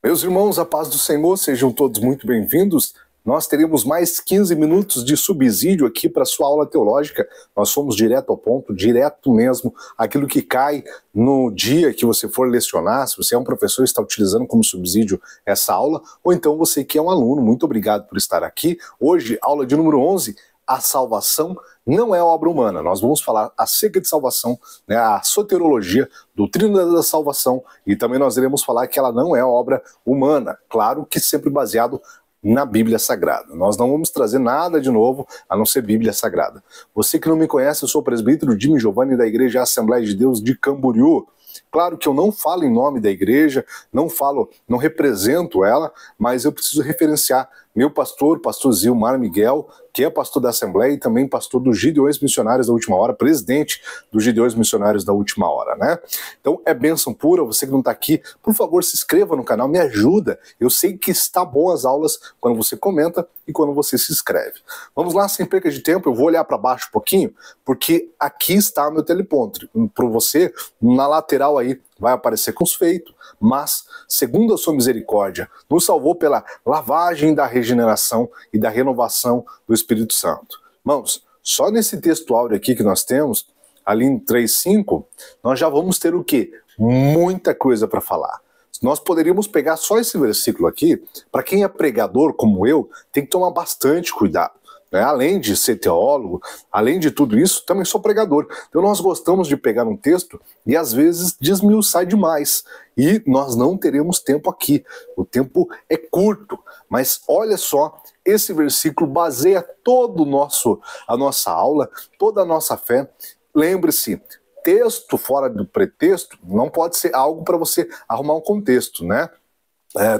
Meus irmãos, a paz do Senhor, sejam todos muito bem-vindos. Nós teremos mais 15 minutos de subsídio aqui para a sua aula teológica. Nós fomos direto ao ponto, direto mesmo, aquilo que cai no dia que você for lecionar. Se você é um professor e está utilizando como subsídio essa aula, ou então você que é um aluno, muito obrigado por estar aqui. Hoje, aula de número 11, a salvação não é obra humana. Nós vamos falar acerca de salvação, né, a soteriologia, doutrina da salvação, e também nós iremos falar que ela não é obra humana. Claro que sempre baseado na Bíblia Sagrada. Nós não vamos trazer nada de novo a não ser Bíblia Sagrada. Você que não me conhece, eu sou o presbítero Jimmy Giovanni da Igreja Assembleia de Deus de Camboriú. Claro que eu não falo em nome da igreja, não represento ela, mas eu preciso referenciar meu pastor Zilmar Miguel, que é pastor da Assembleia e também pastor dos Gideões Missionários da Última Hora, presidente dos Gideões Missionários da Última Hora, né? Então é bênção pura. Você que não está aqui, por favor, se inscreva no canal, me ajuda. Eu sei que está bom as aulas quando você comenta e quando você se inscreve. Vamos lá, sem perca de tempo, eu vou olhar para baixo um pouquinho, porque aqui está o meu teleponto. Para você, na lateral aí, vai aparecer com os feitos, mas, segundo a sua misericórdia, nos salvou pela lavagem da regeneração e da renovação do Espírito Santo. Irmãos, só nesse texto áureo aqui que nós temos, ali em 3:5, nós já vamos ter o quê? Muita coisa para falar. Nós poderíamos pegar só esse versículo aqui, para quem é pregador como eu, tem que tomar bastante cuidado. Né? Além de ser teólogo, além de tudo isso, também sou pregador. Então nós gostamos de pegar um texto e às vezes desmiuçar demais. E nós não teremos tempo aqui. O tempo é curto. Mas olha só, esse versículo baseia todo a nossa aula, toda a nossa fé. Lembre-se, texto fora do pretexto não pode ser algo para você arrumar um contexto, né?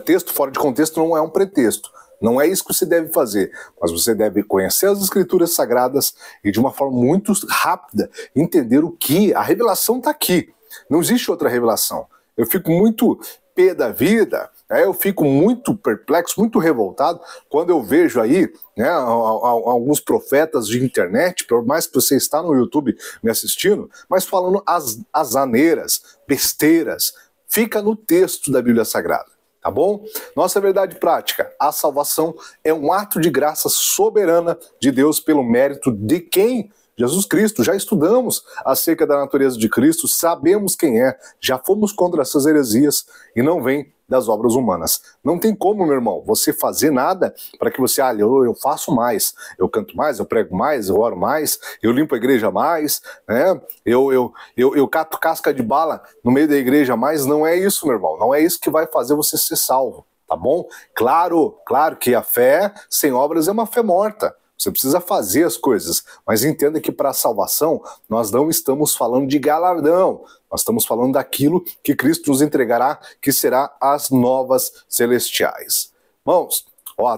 Texto fora de contexto não é um pretexto. Não é isso que você deve fazer, mas você deve conhecer as Escrituras Sagradas e de uma forma muito rápida entender o que a revelação está aqui. Não existe outra revelação. Eu fico muito pé da vida, eu fico muito perplexo, muito revoltado quando eu vejo aí, né, alguns profetas de internet, por mais que você está no YouTube me assistindo, mas falando as asneiras, besteiras. Fica no texto da Bíblia Sagrada. Tá bom? Nossa verdade prática, a salvação é um ato de graça soberana de Deus pelo mérito de quem? Jesus Cristo. Já estudamos acerca da natureza de Cristo, sabemos quem é, já fomos contra essas heresias e não vem das obras humanas. Não tem como, meu irmão, você fazer nada para que você, eu faço mais, eu canto mais, eu prego mais, eu oro mais, eu limpo a igreja mais, né? Eu cato casca de bala no meio da igreja mais. Não é isso, meu irmão, não é isso que vai fazer você ser salvo, tá bom? Claro que a fé sem obras é uma fé morta. Você precisa fazer as coisas, mas entenda que para a salvação nós não estamos falando de galardão, nós estamos falando daquilo que Cristo nos entregará, que será as novas celestiais. Irmãos,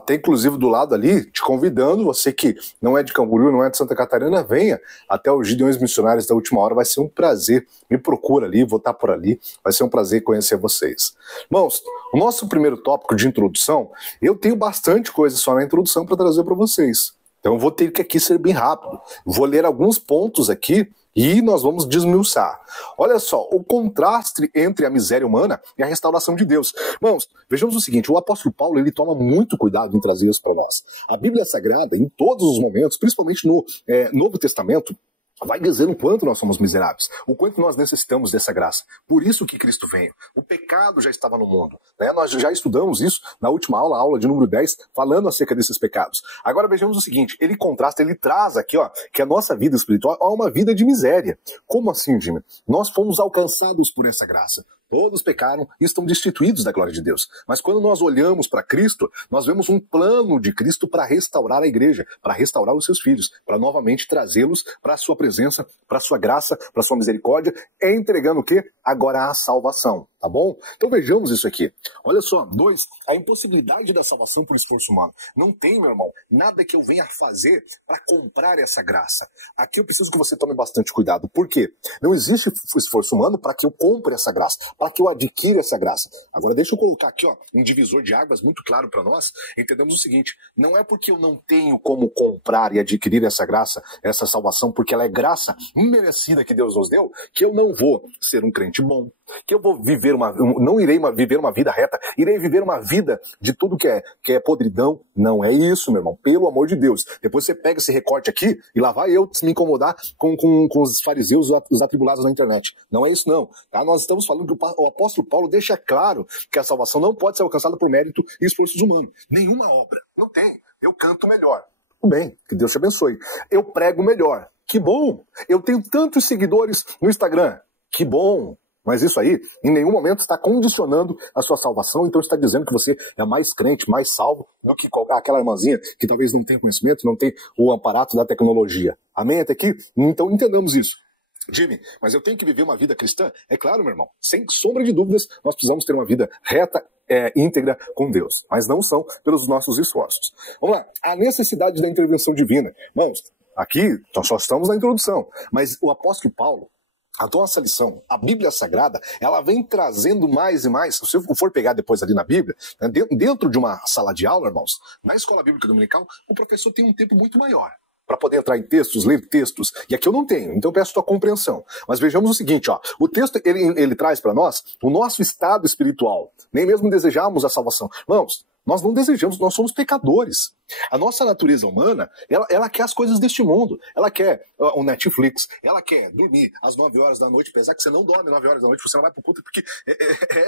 tem inclusive do lado ali, te convidando, você que não é de Camboriú, não é de Santa Catarina, venha até os Gideões Missionários da Última Hora, vai ser um prazer, me procura ali, vou estar por ali, vai ser um prazer conhecer vocês. Irmãos, o nosso primeiro tópico de introdução, eu tenho bastante coisa só na introdução para trazer para vocês. Então eu vou ter que aqui ser bem rápido. Vou ler alguns pontos aqui e nós vamos desmiuçar. Olha só, o contraste entre a miséria humana e a restauração de Deus. Irmãos, vejamos o seguinte, o apóstolo Paulo, ele toma muito cuidado em trazer isso para nós. A Bíblia Sagrada, em todos os momentos, principalmente no Novo Testamento, vai dizer o quanto nós somos miseráveis, o quanto nós necessitamos dessa graça. Por isso que Cristo veio. O pecado já estava no mundo, né? Nós já estudamos isso na última aula, a aula de número 10, falando acerca desses pecados. Agora vejamos o seguinte, ele contrasta, ele traz aqui, que a nossa vida espiritual é uma vida de miséria. Como assim, Jimmy? Nós fomos alcançados por essa graça. Todos pecaram e estão destituídos da glória de Deus. Mas quando nós olhamos para Cristo, nós vemos um plano de Cristo para restaurar a igreja, para restaurar os seus filhos, para novamente trazê-los para a sua presença, para a sua graça, para a sua misericórdia, entregando o quê? Agora a salvação, tá bom? Então vejamos isso aqui. Olha só, 2, a impossibilidade da salvação por esforço humano. Não tem, meu irmão, nada que eu venha fazer para comprar essa graça. Aqui eu preciso que você tome bastante cuidado. Por quê? Não existe esforço humano para que eu compre essa graça, para que eu adquira essa graça. Agora deixa eu colocar aqui um divisor de águas muito claro para nós. Entendemos o seguinte, não é porque eu não tenho como comprar e adquirir essa graça, essa salvação, porque ela é graça imerecida que Deus nos deu, que eu não vou ser um crente bom, que eu vou viver não irei viver uma vida reta, irei viver uma vida de tudo que é podridão. Não é isso, meu irmão, pelo amor de Deus. Depois você pega esse recorte aqui e lá vai eu me incomodar com os fariseus, os atribulados na internet. Não é isso não, tá? Nós estamos falando que o apóstolo Paulo deixa claro que a salvação não pode ser alcançada por mérito e esforços humanos. Nenhuma obra. Não tem. Eu canto melhor. Tudo bem, que Deus te abençoe. Eu prego melhor. Que bom. Eu tenho tantos seguidores no Instagram. Que bom. Mas isso aí, em nenhum momento está condicionando a sua salvação, então está dizendo que você é mais crente, mais salvo do que aquela irmãzinha que talvez não tenha conhecimento, não tem o aparato da tecnologia. Amém até aqui? Então entendamos isso. Jimmy, mas eu tenho que viver uma vida cristã? É claro, meu irmão, sem sombra de dúvidas, nós precisamos ter uma vida reta, íntegra com Deus, mas não são pelos nossos esforços. Vamos lá, a necessidade da intervenção divina. Irmãos, aqui nós só estamos na introdução, mas o apóstolo Paulo, a nossa lição, a Bíblia Sagrada, ela vem trazendo mais e mais. Se eu for pegar depois ali na Bíblia, né, dentro de uma sala de aula, irmãos, na escola bíblica dominical, o professor tem um tempo muito maior para poder entrar em textos, ler textos, e aqui eu não tenho, então eu peço tua compreensão. Mas vejamos o seguinte, ó, o texto ele traz para nós o nosso estado espiritual, nem mesmo desejamos a salvação. Irmãos, nós não desejamos, nós somos pecadores. A nossa natureza humana, ela quer as coisas deste mundo. Ela quer o Netflix, ela quer dormir às 9 horas da noite, apesar que você não dorme 9 horas da noite, você não vai pro culto, porque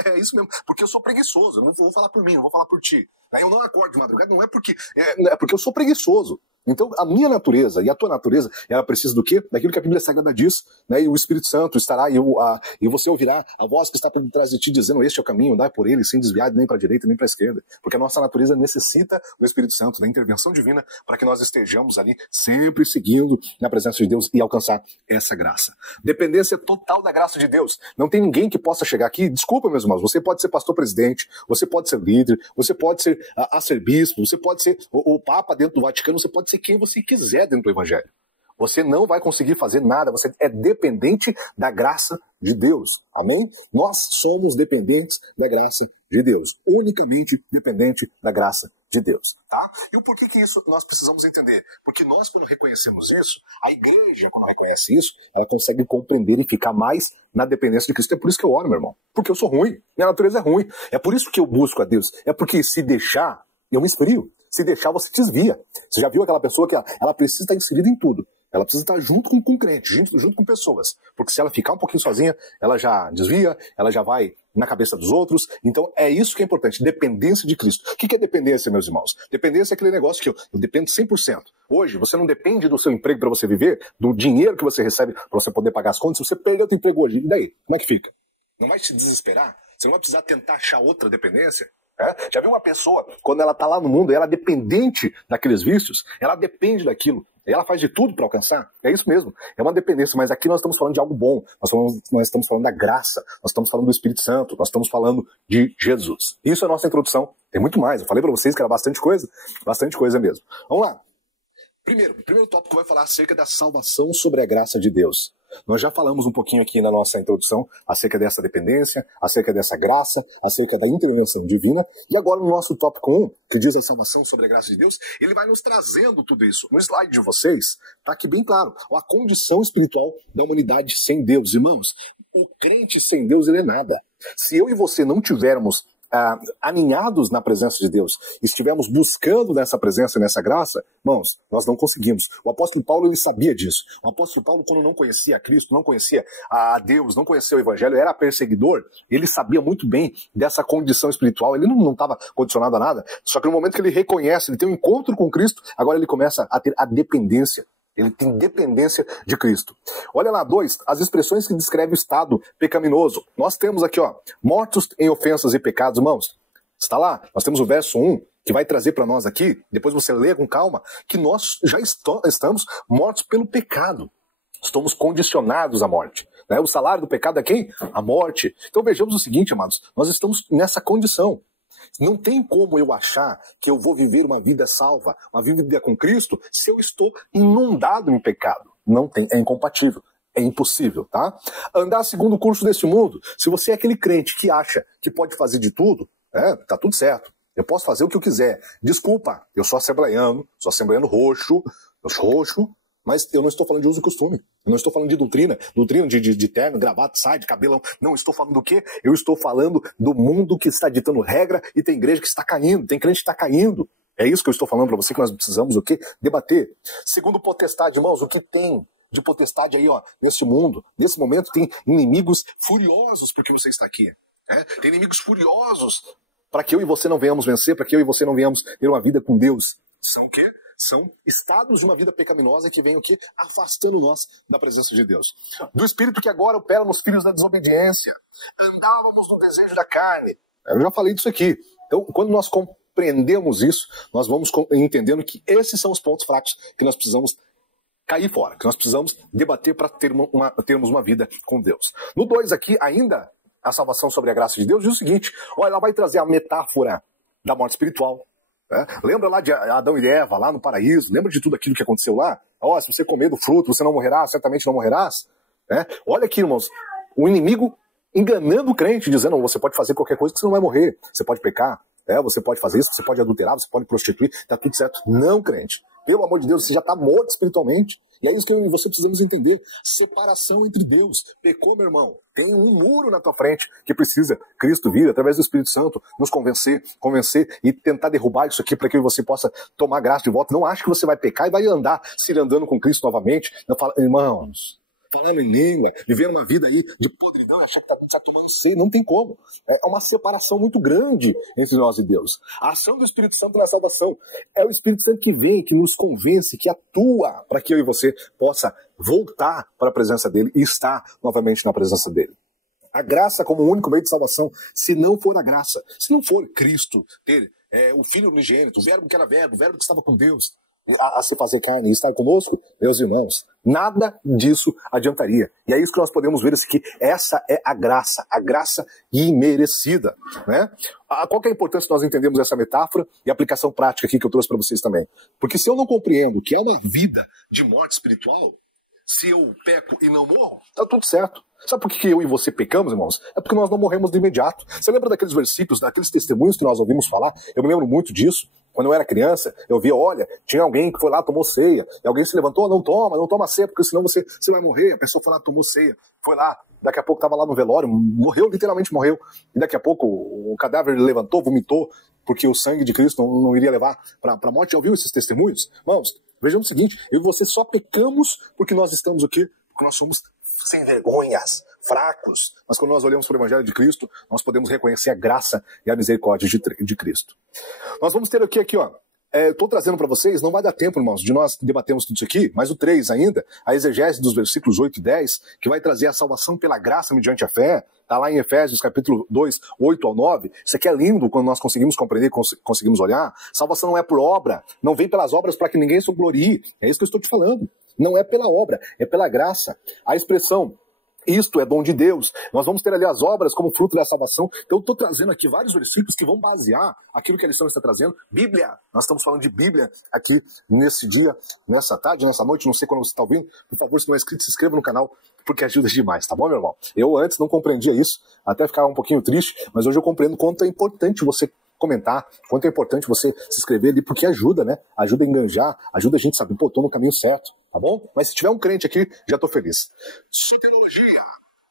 é isso mesmo. Porque eu sou preguiçoso, eu não vou falar por mim, eu vou falar por ti. Aí eu não acordo de madrugada, não é porque eu sou preguiçoso. Então, a minha natureza e a tua natureza, ela precisa do quê? Daquilo que a Bíblia Sagrada diz, né? E o Espírito Santo estará, e você ouvirá a voz que está por trás de ti dizendo, este é o caminho, andai por ele, sem desviar nem para a direita nem para a esquerda. Porque a nossa natureza necessita do Espírito Santo, da intervenção divina, para que nós estejamos ali sempre seguindo na presença de Deus e alcançar essa graça. Dependência total da graça de Deus. Não tem ninguém que possa chegar aqui, desculpa, meus irmãos, você pode ser pastor-presidente, você pode ser líder, você pode ser arcebispo, você pode ser o Papa dentro do Vaticano, você pode ser quem você quiser dentro do Evangelho. Você não vai conseguir fazer nada, você é dependente da graça de Deus. Amém? Nós somos dependentes da graça de Deus. Unicamente dependente da graça de Deus. Tá? E o porquê que isso nós precisamos entender? Porque nós, quando reconhecemos isso, a igreja, quando reconhece isso, ela consegue compreender e ficar mais na dependência de Cristo. É por isso que eu oro, meu irmão. Porque eu sou ruim. Minha natureza é ruim. É por isso que eu busco a Deus. É porque se deixar, eu me esfrio. Se deixar, você desvia. Você já viu aquela pessoa que ela precisa estar inserida em tudo. Ela precisa estar junto com crente, junto com pessoas. Porque se ela ficar um pouquinho sozinha, ela já desvia, ela já vai na cabeça dos outros. Então é isso que é importante, dependência de Cristo. O que é dependência, meus irmãos? Dependência é aquele negócio que eu dependo 100%. Hoje, você não depende do seu emprego para você viver, do dinheiro que você recebe para você poder pagar as contas. Se você perder o seu emprego hoje, e daí? Como é que fica? Não vai te desesperar? Você não vai precisar tentar achar outra dependência? Já viu uma pessoa, quando ela está lá no mundo, ela é dependente daqueles vícios, ela depende daquilo, ela faz de tudo para alcançar? É isso mesmo, é uma dependência, mas aqui nós estamos falando de algo bom, nós estamos falando da graça, nós estamos falando do Espírito Santo, nós estamos falando de Jesus. Isso é a nossa introdução, tem muito mais, eu falei para vocês que era bastante coisa mesmo. Vamos lá. O primeiro tópico vai falar acerca da salvação sobre a graça de Deus. Nós já falamos um pouquinho aqui na nossa introdução acerca dessa dependência, acerca dessa graça, acerca da intervenção divina, e agora no nosso tópico 1, que diz a salvação sobre a graça de Deus, ele vai nos trazendo tudo isso. No slide de vocês, está aqui bem claro, a condição espiritual da humanidade sem Deus. Irmãos, o crente sem Deus, ele é nada. Se eu e você não tivermos aninhados na presença de Deus, estivermos buscando nessa presença e nessa graça, irmãos, nós não conseguimos. O apóstolo Paulo, ele sabia disso. O apóstolo Paulo, quando não conhecia a Cristo, não conhecia a Deus, não conhecia o Evangelho, era perseguidor, ele sabia muito bem dessa condição espiritual, ele não estava condicionado a nada, só que no momento que ele reconhece, ele tem um encontro com Cristo, agora ele começa a ter a dependência. Ele tem dependência de Cristo. Olha lá, 2, as expressões que descrevem o estado pecaminoso. Nós temos aqui, mortos em ofensas e pecados, irmãos. Está lá, nós temos o verso 1, que vai trazer para nós aqui, depois você lê com calma, que nós já estamos mortos pelo pecado. Estamos condicionados à morte. Né? O salário do pecado é quem? A morte. Então vejamos o seguinte, amados, nós estamos nessa condição. Não tem como eu achar que eu vou viver uma vida salva, uma vida com Cristo, se eu estou inundado em pecado. Não tem, é incompatível, é impossível, tá? Andar segundo o curso deste mundo, se você é aquele crente que acha que pode fazer de tudo, tá tudo certo. Eu posso fazer o que eu quiser. Desculpa, eu sou assembleiano roxo, Mas eu não estou falando de uso e costume. Eu não estou falando de doutrina de terno, gravata, sai, de cabelão. Não, eu estou falando do quê? Eu estou falando do mundo que está ditando regra e tem igreja que está caindo, tem crente que está caindo. É isso que eu estou falando para você, que nós precisamos o quê? Debater. Segundo potestade, irmãos, o que tem de potestade aí, ó, nesse mundo? Nesse momento tem inimigos furiosos porque você está aqui. Tem inimigos furiosos para que eu e você não venhamos vencer, para que eu e você não venhamos ter uma vida com Deus. São o quê? São estados de uma vida pecaminosa que vem o quê? Afastando nós da presença de Deus. Do espírito que agora opera nos filhos da desobediência. Andávamos no desejo da carne. Eu já falei disso aqui. Então, quando nós compreendemos isso, nós vamos entendendo que esses são os pontos fracos que nós precisamos cair fora, que nós precisamos debater para termos uma vida com Deus. No 2 aqui, ainda, a salvação sobre a graça de Deus, diz o seguinte, olha, ela vai trazer a metáfora da morte espiritual. Lembra lá de Adão e Eva, lá no paraíso? Lembra de tudo aquilo que aconteceu lá? Se você comer do fruto, você não morrerás, certamente não morrerás. Olha aqui, irmãos, o inimigo enganando o crente, dizendo, você pode fazer qualquer coisa que você não vai morrer. Você pode pecar, você pode fazer isso, você pode adulterar, você pode prostituir, tá tudo certo. Não, crente. Pelo amor de Deus, você já está morto espiritualmente. E é isso que eu e você precisamos entender. Separação entre Deus. Pecou, meu irmão. Tem um muro na tua frente que precisa Cristo vir, através do Espírito Santo, nos convencer e tentar derrubar isso aqui para que você possa tomar graça de volta. Não ache que você vai pecar e vai andar se andando com Cristo novamente. Não fala, irmãos, falando em língua, vivendo uma vida aí de podridão, achar que está tomando ceia, não tem como. É uma separação muito grande entre nós e Deus. A ação do Espírito Santo na salvação é o Espírito Santo que vem, que nos convence, que atua para que eu e você possa voltar para a presença dele e estar novamente na presença dele. A graça como o único meio de salvação, se não for a graça, se não for Cristo ter o Filho unigênito, o Verbo que era Verbo, o Verbo que estava com Deus, a se fazer carne e estar conosco, meus irmãos, nada disso adiantaria. E é isso que nós podemos ver aqui. Essa é a graça imerecida. Qual que é a importância de nós entendermos essa metáfora e a aplicação prática aqui que eu trouxe para vocês também? Porque se eu não compreendo que é uma vida de morte espiritual, se eu peco e não morro, tá tudo certo. Sabe por que eu e você pecamos, irmãos? É porque nós não morremos de imediato. Você lembra daqueles versículos, daqueles testemunhos que nós ouvimos falar? Eu me lembro muito disso. Quando eu era criança, eu via, olha, tinha alguém que foi lá, tomou ceia, e alguém se levantou, não toma ceia, porque senão você vai morrer. A pessoa foi lá, tomou ceia, foi lá, daqui a pouco estava lá no velório, morreu, literalmente morreu. E daqui a pouco o cadáver levantou, vomitou, porque o sangue de Cristo não iria levar para a morte. Já ouviu esses testemunhos? Irmãos, vejam o seguinte, eu e você só pecamos porque nós estamos o quê? Porque nós somos sem vergonhas, fracos. Mas quando nós olhamos para o Evangelho de Cristo, nós podemos reconhecer a graça e a misericórdia de Cristo. Nós vamos ter aqui, ó. Estou trazendo para vocês, não vai dar tempo, irmãos, de nós debatermos tudo isso aqui, mas o 3 ainda, a exegese dos versículos 8 e 10, que vai trazer a salvação pela graça mediante a fé, está lá em Efésios capítulo 2, 8 ao 9, isso aqui é lindo quando nós conseguimos compreender, conseguimos olhar. Salvação não é por obra, não vem pelas obras para que ninguém se glorie, é isso que eu estou te falando. Não é pela obra, é pela graça. A expressão, isto é dom de Deus, nós vamos ter ali as obras como fruto da salvação. Então eu estou trazendo aqui vários versículos que vão basear aquilo que a lição está trazendo. Bíblia, nós estamos falando de Bíblia aqui nesse dia, nessa tarde, nessa noite, não sei quando você está ouvindo. Por favor, se não é inscrito, se inscreva no canal, porque ajuda demais, tá bom, meu irmão? Eu antes não compreendia isso, até ficava um pouquinho triste, mas hoje eu compreendo quanto é importante você comentar, quanto é importante você se inscrever ali, porque ajuda, né? Ajuda a enganjar, ajuda a gente a saber, tô no caminho certo, tá bom? Mas se tiver um crente aqui, já tô feliz. Soteriologia,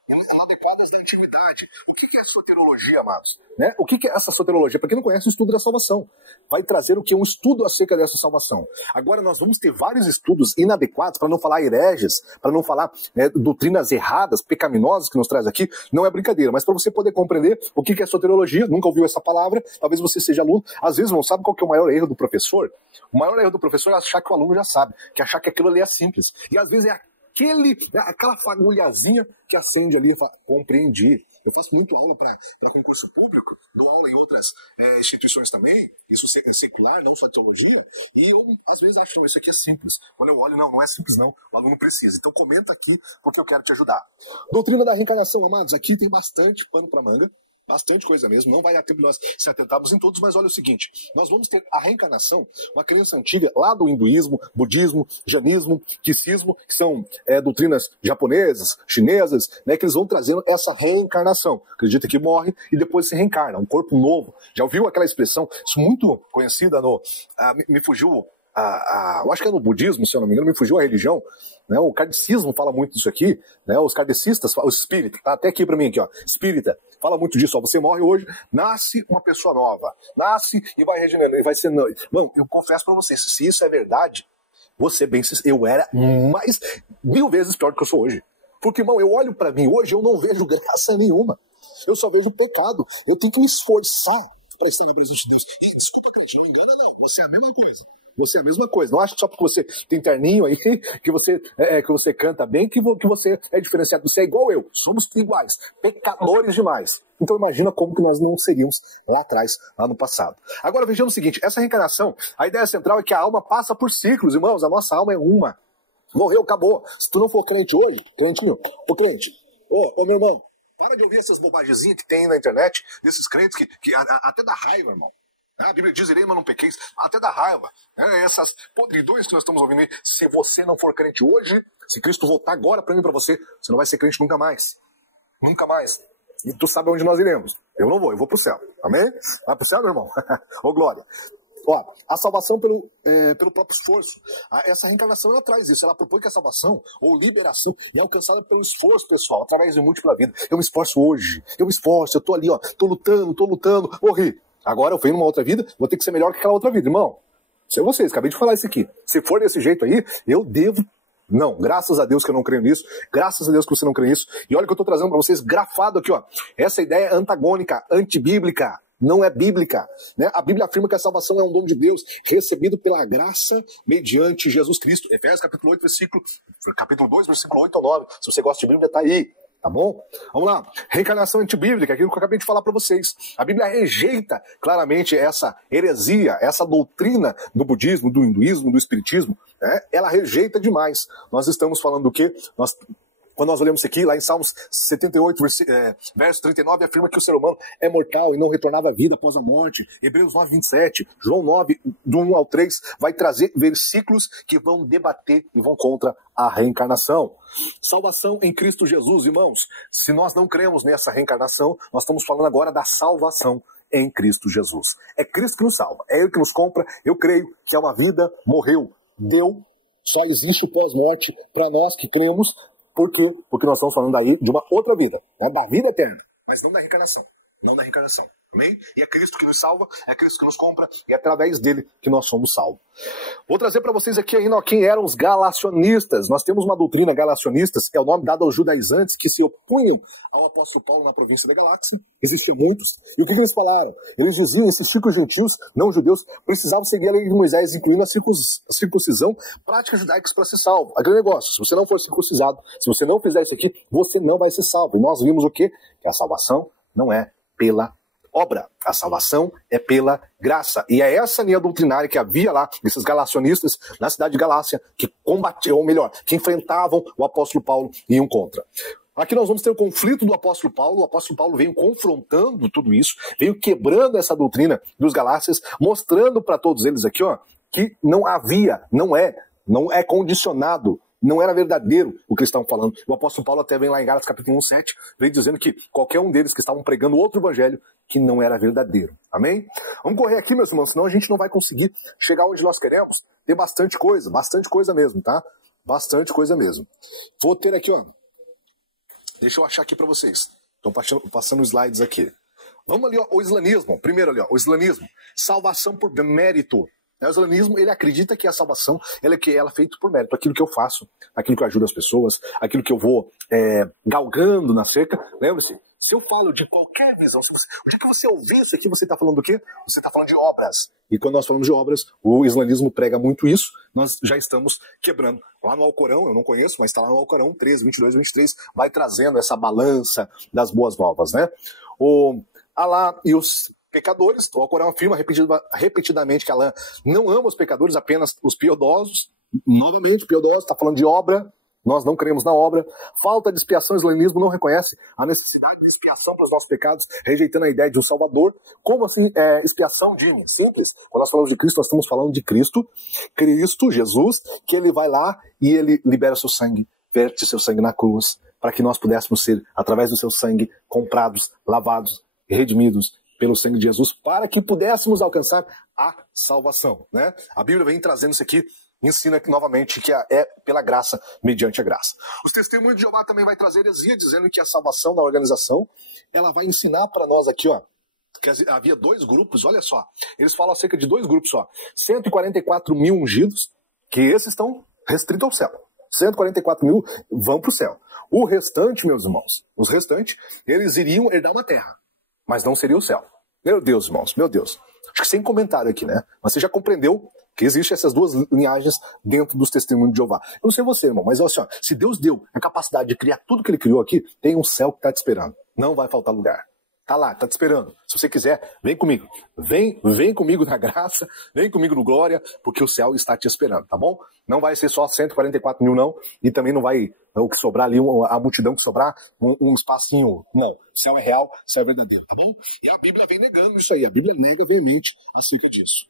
inadequadas da atividade. O que é soteriologia, amados? O que é essa soteriologia? Para quem não conhece o estudo da salvação, vai trazer o que? Um estudo acerca dessa salvação. Agora nós vamos ter vários estudos inadequados, para não falar hereges, para não falar doutrinas erradas, pecaminosas que nos traz aqui. Não é brincadeira, mas para você poder compreender o que é soteriologia, nunca ouviu essa palavra, talvez você seja aluno, às vezes não sabe qual que é o maior erro do professor. O maior erro do professor é achar que o aluno já sabe, que achar que aquilo ali é simples. E às vezes é aquela fagulhazinha que acende ali, compreendi. Eu faço muito aula para concurso público, dou aula em outras instituições também, isso é secular, não só de teologia, e eu às vezes acho, não, isso aqui é simples. Quando eu olho, não é simples não, o aluno precisa. Então comenta aqui, porque eu quero te ajudar. Doutrina da reencarnação, amados, aqui tem bastante pano para manga. Bastante coisa mesmo, não vai dar tempo de nós se atentarmos em todos, mas olha o seguinte, nós vamos ter a reencarnação, uma crença antiga lá do hinduísmo, budismo, jainismo, kissismo, que são doutrinas japonesas, chinesas, que eles vão trazendo essa reencarnação. Acredita que morre e depois se reencarna, um corpo novo. Já ouviu aquela expressão, isso muito conhecida me fugiu eu acho que é no budismo, se eu não me engano, me fugiu a religião, né? O kardecismo fala muito disso aqui, né? Os kardecistas, o espírita, tá até aqui pra mim, aqui, ó, espírita, fala muito disso, ó, você morre hoje, nasce uma pessoa nova, nasce e vai regenerando, e vai ser... Mano, eu confesso pra vocês, se isso é verdade, você bem, eu era mais 1000 vezes pior do que eu sou hoje. Porque, irmão, eu olho pra mim hoje, eu não vejo graça nenhuma. Eu só vejo pecado. Eu tenho que me esforçar para estar na presença de Deus. E desculpa, crente, não engana não. Você é a mesma coisa. Você é a mesma coisa. Não acha que só porque você tem terninho aí, que você canta bem, que você é diferenciado. Você é igual eu. Somos iguais. Pecadores demais. Então imagina como que nós não seríamos lá atrás, lá no passado. Agora vejamos o seguinte, essa reencarnação, a ideia central é que a alma passa por ciclos, irmãos. A nossa alma é uma. Morreu, acabou. Se tu não for crente hoje, crentinho, ô crente, ô meu irmão, para de ouvir essas bobagezinhas que tem na internet, desses crentes que até dá raiva, irmão. A Bíblia diz, irei, mas não pequeis, até dá raiva. Essas podridões que nós estamos ouvindo aí, se você não for crente hoje, se Cristo voltar agora para mim e para você, você não vai ser crente nunca mais. Nunca mais. E tu sabe onde nós iremos. Eu não vou, eu vou pro céu. Amém? Vai pro céu, meu irmão? Ô, glória. Ó, a salvação pelo próprio esforço. Essa reencarnação, ela traz isso. Ela propõe que a salvação, ou liberação, é alcançada pelo esforço, pessoal, através de múltipla vida. Eu me esforço hoje. Eu me esforço. Eu tô ali, ó. Tô lutando. Morri. Agora eu venho numa outra vida, vou ter que ser melhor que aquela outra vida, irmão. Sei vocês, acabei de falar isso aqui. Se for desse jeito aí, eu devo... Não, graças a Deus que eu não creio nisso. Graças a Deus que você não crê nisso. E olha o que eu tô trazendo pra vocês, grafado aqui, ó. Essa ideia é antagônica, antibíblica. Não é bíblica, né? A Bíblia afirma que a salvação é um dom de Deus, recebido pela graça mediante Jesus Cristo. Efésios capítulo 8, capítulo 2, versículo 8 ao 9. Se você gosta de Bíblia, tá aí. Tá bom? Vamos lá. Reencarnação antibíblica, aquilo que eu acabei de falar para vocês. A Bíblia rejeita claramente essa heresia, essa doutrina do budismo, do hinduísmo, do espiritismo. Né? Ela rejeita demais. Nós estamos falando do quê? Quando nós olhamos aqui, lá em Salmos 78, verso 39, afirma que o ser humano é mortal e não retornava à vida após a morte. Hebreus 9, 27, João 9, do 1 ao 3, vai trazer versículos que vão debater e vão contra a reencarnação. Salvação em Cristo Jesus, irmãos. Se nós não cremos nessa reencarnação, nós estamos falando agora da salvação em Cristo Jesus. É Cristo que nos salva, é Ele que nos compra. Eu creio que é uma vida, morreu, deu, só existe o pós-morte para nós que cremos. Por quê? Porque nós estamos falando aí de uma outra vida, né? Da vida eterna, mas não da reencarnação. Não da reencarnação. Amém? E é Cristo que nos salva, é Cristo que nos compra, e é através dele que nós somos salvos. Vou trazer para vocês aqui ainda ó, quem eram os galacionistas. Nós temos uma doutrina galacionistas, que é o nome dado aos judaizantes que se opunham ao apóstolo Paulo na província da Galácia. Existiam muitos. E o que eles falaram? Eles diziam que esses chicos gentios, não judeus, precisavam seguir a lei de Moisés, incluindo a circuncisão, práticas judaicas para ser salvo. Aquele negócio, se você não for circuncisado, se você não fizer isso aqui, você não vai ser salvo. E nós vimos o quê? Que a salvação não é pela obra. A salvação é pela graça. E é essa linha doutrinária que havia lá, desses galacionistas, na cidade de Galácia, que combatiam, ou melhor, que enfrentavam o apóstolo Paulo e iam contra. Aqui nós vamos ter o conflito do apóstolo Paulo. O apóstolo Paulo veio confrontando tudo isso, veio quebrando essa doutrina dos galácias, mostrando para todos eles aqui, ó, que não havia, não é condicionado, não era verdadeiro o que eles estavam falando. O apóstolo Paulo até vem lá em Gálatas capítulo 1, 7, vem dizendo que qualquer um deles que estavam pregando outro evangelho que não era verdadeiro. Amém? Vamos correr aqui, meus irmãos, senão a gente não vai conseguir chegar onde nós queremos. Tem bastante coisa mesmo, tá? Bastante coisa mesmo. Vou ter aqui, ó. Deixa eu achar aqui para vocês. Estou passando os slides aqui. Vamos ali, ó, o islamismo. Primeiro ali, ó, o islamismo. Salvação por mérito. O islamismo, ele acredita que a salvação ela é feita por mérito. Aquilo que eu faço, aquilo que eu ajudo as pessoas, aquilo que eu vou galgando na cerca. Lembre-se, se eu falo de qualquer visão, o dia que você ouvir isso aqui, você está falando do quê? Você está falando de obras. E quando nós falamos de obras, o islamismo prega muito isso, nós já estamos quebrando. Lá no Alcorão, eu não conheço, mas está lá no Alcorão 13, 22, 23, vai trazendo essa balança das boas novas, né? O Alá e os pecadores, o Alcorão afirma repetidamente que Alá não ama os pecadores, apenas os piedosos. Novamente, piedosos, está falando de obra. Nós não cremos na obra. Falta de expiação, o islamismo não reconhece a necessidade de expiação para os nossos pecados, rejeitando a ideia de um Salvador. Como assim expiação, Jimmy? Simples. Quando nós falamos de Cristo, nós estamos falando de Cristo, Jesus, que ele vai lá e ele libera seu sangue, verte seu sangue na cruz, para que nós pudéssemos ser, através do seu sangue, comprados, lavados, redimidos, pelo sangue de Jesus, para que pudéssemos alcançar a salvação, né? A Bíblia vem trazendo isso aqui, ensina aqui novamente que é pela graça, mediante a graça. Os testemunhos de Jeová também vai trazer heresia, dizendo que a salvação da organização, ela vai ensinar para nós aqui, ó, que havia 2 grupos, olha só, eles falam acerca de 2 grupos só, 144 mil ungidos, que esses estão restritos ao céu. 144 mil vão para o céu. O restante, meus irmãos, os restantes, eles iriam herdar uma terra, mas não seria o céu. Meu Deus, irmãos, meu Deus. Acho que sem comentário aqui, né? Mas você já compreendeu que existem essas 2 linhagens dentro dos testemunhos de Jeová. Eu não sei você, irmão, mas olha só, se Deus deu a capacidade de criar tudo que ele criou aqui, tem um céu que está te esperando. Não vai faltar lugar. Tá lá, tá te esperando. Se você quiser, vem comigo. Vem comigo na graça, vem comigo no glória, porque o céu está te esperando, tá bom? Não vai ser só 144 mil, não, e também não vai o que sobrar ali, a multidão que sobrar, um espacinho. Não, céu é real, céu é verdadeiro, tá bom? E a Bíblia vem negando isso aí, a Bíblia nega veemente acerca disso.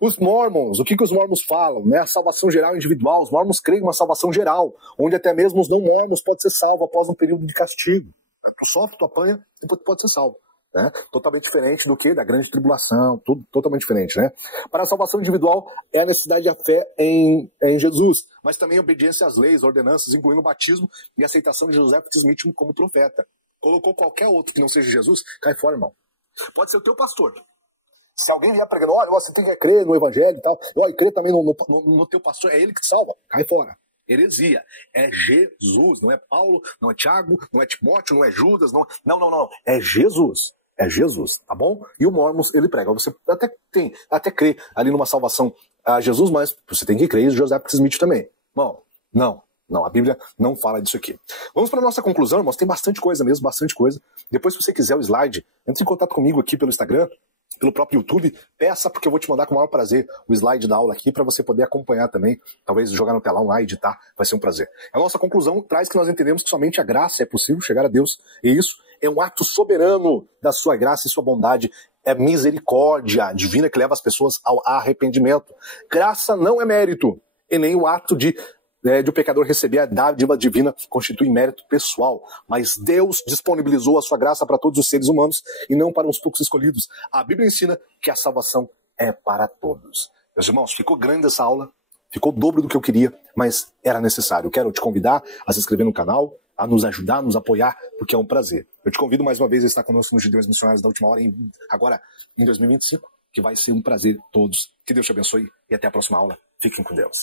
Os Mormons, o que os Mormons falam? Né? A salvação geral individual, os Mormons creem uma salvação geral, onde até mesmo os não Mormons podem ser salvos após um período de castigo. Tu sofre, tu apanha, depois tu pode ser salvo. Né? Totalmente diferente do que? Da grande tribulação, tudo totalmente diferente, né? Para a salvação individual é a necessidade da fé em Jesus, mas também a obediência às leis, ordenanças, incluindo o batismo e a aceitação de José Smith como profeta. Colocou qualquer outro que não seja Jesus, cai fora, irmão. Pode ser o teu pastor. Se alguém vier pregando, olha, você tem que crer no evangelho e tal, e crer também no teu pastor, é ele que te salva, cai fora. Heresia. É Jesus, não é Paulo, não é Tiago, não é Timóteo, não é Judas, não. É Jesus. É Jesus, tá bom? E o Mormons, ele prega. Você até crê ali numa salvação a Jesus, mas você tem que crer em José Smith também. Bom, não, a Bíblia não fala disso aqui. Vamos para a nossa conclusão, irmãos. Tem bastante coisa mesmo, bastante coisa. Depois, se você quiser o slide, entre em contato comigo aqui pelo Instagram, pelo próprio YouTube, peça, porque eu vou te mandar com o maior prazer o slide da aula aqui para você poder acompanhar também, talvez jogar no telão lá, editar, vai ser um prazer. A nossa conclusão traz que nós entendemos que somente a graça é possível chegar a Deus, e isso é um ato soberano da sua graça e sua bondade, é misericórdia divina que leva as pessoas ao arrependimento. Graça não é mérito, e nem o ato de o pecador receber a dádiva divina constitui mérito pessoal, mas Deus disponibilizou a sua graça para todos os seres humanos e não para uns poucos escolhidos. A Bíblia ensina que a salvação é para todos. Meus irmãos, ficou grande essa aula, ficou o dobro do que eu queria, mas era necessário. Eu quero te convidar a se inscrever no canal, a nos ajudar, a nos apoiar, porque é um prazer. Eu te convido mais uma vez a estar conosco nos Gideões Missionários da Última Hora, agora em 2025, que vai ser um prazer todos. Que Deus te abençoe e até a próxima aula. Fiquem com Deus.